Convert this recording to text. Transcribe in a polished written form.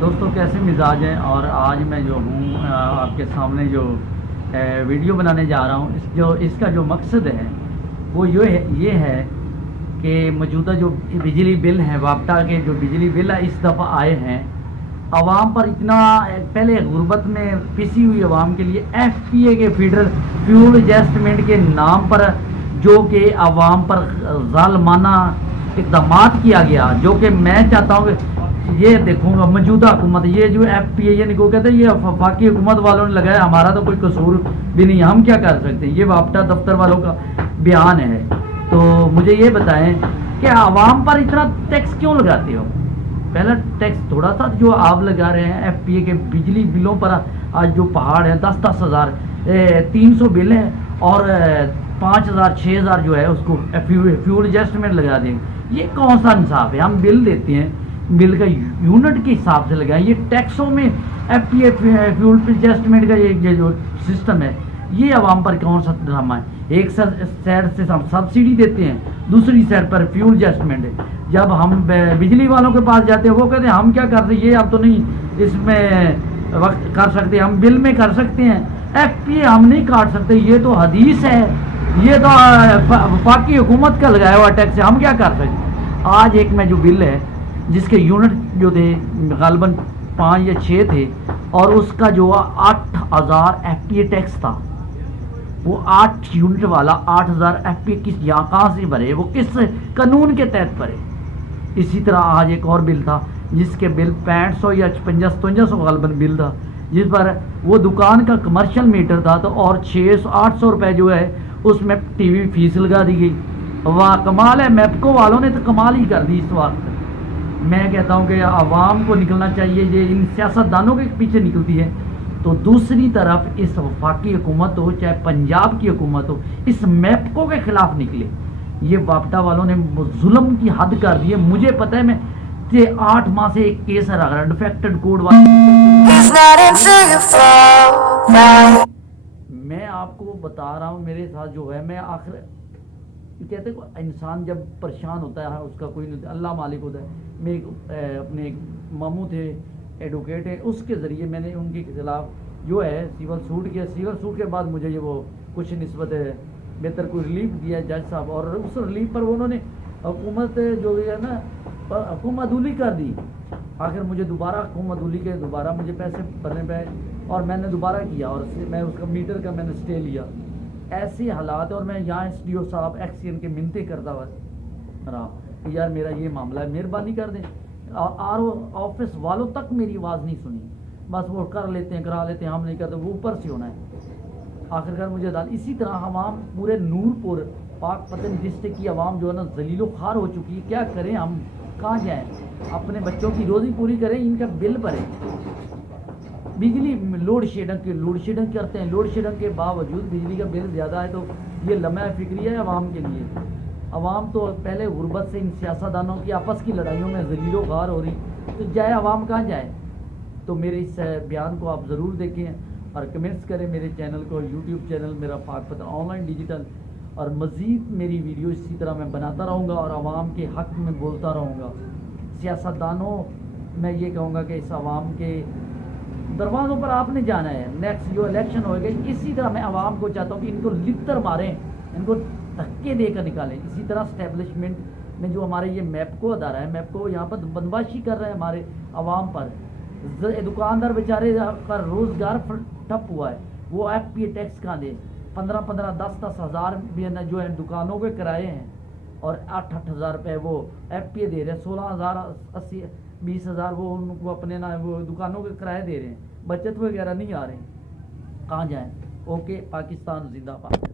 दोस्तों कैसे मिजाज हैं। और आज मैं जो हूँ आपके सामने जो वीडियो बनाने जा रहा हूँ, इसका जो मकसद है वो ये है कि मौजूदा जो बिजली बिल हैं, वापटा के जो बिजली बिल इस दफ़ा आए हैं आवाम पर इतना, पहले गुर्बत में पिसी हुई आवाम के लिए FPA के फेडरल फ्यूल एडजस्टमेंट के नाम पर जो कि आवाम पर ज़ालमाना इक़दाम किया गया, जो कि मैं चाहता हूँ कि ये देखूँगा मौजूदा हुकूमत, ये जो FPA यानी को कहते हैं ये वफाकी हुकूमत वालों ने लगाया, हमारा तो कोई कसूर भी नहीं, हम क्या कर सकते हैं। ये वापटा दफ्तर वालों का बयान है। तो मुझे ये बताएं कि आवाम पर इतना टैक्स क्यों लगाते हो। पहला टैक्स थोड़ा सा जो आप लगा रहे हैं FPA के बिजली बिलों पर, आज जो पहाड़ है 10-10 हज़ार 300 बिल है और 5,000 6,000 जो है उसको फ्यूल एडजस्टमेंट लगा देंगे। ये कौन सा इंसाफ है। हम बिल देते हैं, बिल का यूनिट के हिसाब से लगाएं। ये टैक्सों में FPA फ्यूल एडजस्टमेंट का ये जो सिस्टम है ये आवाम पर कौन सा ड्रामा है। एक साइड से हम सब्सिडी देते हैं, दूसरी साइड पर फ्यूल एडजस्टमेंट है। जब हम बिजली वालों के पास जाते हैं वो कहते हैं हम क्या कर रहे, ये अब तो नहीं इसमें वक्त कर सकते, हम बिल में कर सकते हैं, FPA हम नहीं काट सकते। ये तो हदीस है, ये तो वफाकी हुकूमत का लगाया हुआ टैक्स है, हम क्या कर सकते। आज एक में जो बिल है जिसके यूनिट जो थे गालबन 5 या 6 थे और उसका जो 8,000 FPA टैक्स था, वो 8 यूनिट वाला 8,000 FPA किस यहाँ कहाँ से भरे, वो किस कानून के तहत भरे। इसी तरह आज एक और बिल था जिसके बिल 6500 या 5500 गालबन बिल था, जिस पर वो दुकान का कमर्शियल मीटर था तो और 600-800 रुपये जो है उसमें TV फीस लगा दी गई। वाह कमाल है, मैपको वालों ने तो कमाल ही कर दी इस वक्त। मैं कहता हूँ कि आवाम को निकलना चाहिए, ये इन सियासतदानों के पीछे निकलती है तो दूसरी तरफ इस वफाकी हुकूमत हो चाहे पंजाब की हुकूमत हो, इस मैपको के खिलाफ निकले। ये वापटा वालों ने जुल्म की हद कर दी है। मुझे पता है, मैं 8 माह से एक केस रहा है डिफेक्टेड कोड वाला। मैं आपको बता रहा हूँ मेरे साथ जो है, मैं आखिर कहते इंसान जब परेशान होता है उसका कोई नहीं, अल्लाह मालिक होता है। मैं अपने एक मामू थे एडवोकेट है, उसके ज़रिए मैंने उनके खिलाफ जो है सिविल सूट किया। सिविल सूट के बाद मुझे ये वो कुछ निस्बत बेहतर कोई रिलीफ दिया जज साहब, और उस रिलीफ पर उन्होंने हुकूमत जो है ना हुकूमतूली कर दी। आखिर मुझे दोबारा हुकूमतूली के दोबारा मुझे पैसे भरने पे और मैंने दोबारा किया और मैं उसका मीटर का मैंने स्टे लिया। ऐसे हालात, और मैं यहाँ SDO साहब एक्सीएन के मिनते करता हुआ रहा कि यार मेरा ये मामला है, मेहरबानी कर दें। RO ऑफिस वालों तक मेरी आवाज़ नहीं सुनी, बस वो कर लेते हैं करा लेते हैं, हम नहीं करते, वो ऊपर से होना है। आखिरकार मुझे डाल इसी तरह आवाम पूरे नूरपुर पाक पतन डिस्ट्रिक्ट की आवाम जो है ना जलीलो खार हो चुकी है। क्या करें, हम कहाँ जाएँ, अपने बच्चों की रोज़ी पूरी करें, इनका बिल भरें। बिजली लोड शेडिंग करते हैं, लोड शेडिंग के बावजूद बिजली का बिल ज़्यादा है, तो ये लम्हा फिक्रिया है आवाम के लिए। आवाम तो पहले गुर्बत से इन सियासतदानों की आपस की लड़ाइयों में जलीलो खार हो रही, तो जाए आवाम कहाँ जाए। तो मेरे इस बयान को आप ज़रूर देखें और कमेंट्स करें मेरे चैनल को, YouTube चैनल मेरा पाक पतन ऑनलाइन डिजिटल, और मज़ीद मेरी वीडियो इसी तरह मैं बनाता रहूँगा और आवाम के हक़ में बोलता रहूँगा। सियासतदानों, मैं ये कहूँगा कि इस आवाम के दरवाज़ों पर आपने जाना है। नेक्स्ट जो इलेक्शन होएगा इसी तरह मैं आवाम को चाहता हूँ कि इनको लित्तर मारें, इनको धक्के देकर निकालें। इसी तरह स्टैब्लिशमेंट में जो हमारे ये मैपको अदारा है, मैपको यहाँ पर बदमाशी कर रहे हैं हमारे आवाम पर। दुकानदार बेचारे का रोज़गार ठप हुआ है, वो FPA टैक्स कहाँ दे। 15-15 10-10 हज़ार भी जो है दुकानों के किराए हैं और 8-8 हज़ार रुपये वो FPA दे रहे हैं। 16,000 20 हज़ार वो उनको अपने ना वो दुकानों के किराए दे रहे हैं, बचत वगैरह नहीं आ रहे हैं, कहाँ जाएँ। ओके, पाकिस्तान जिंदाबाद।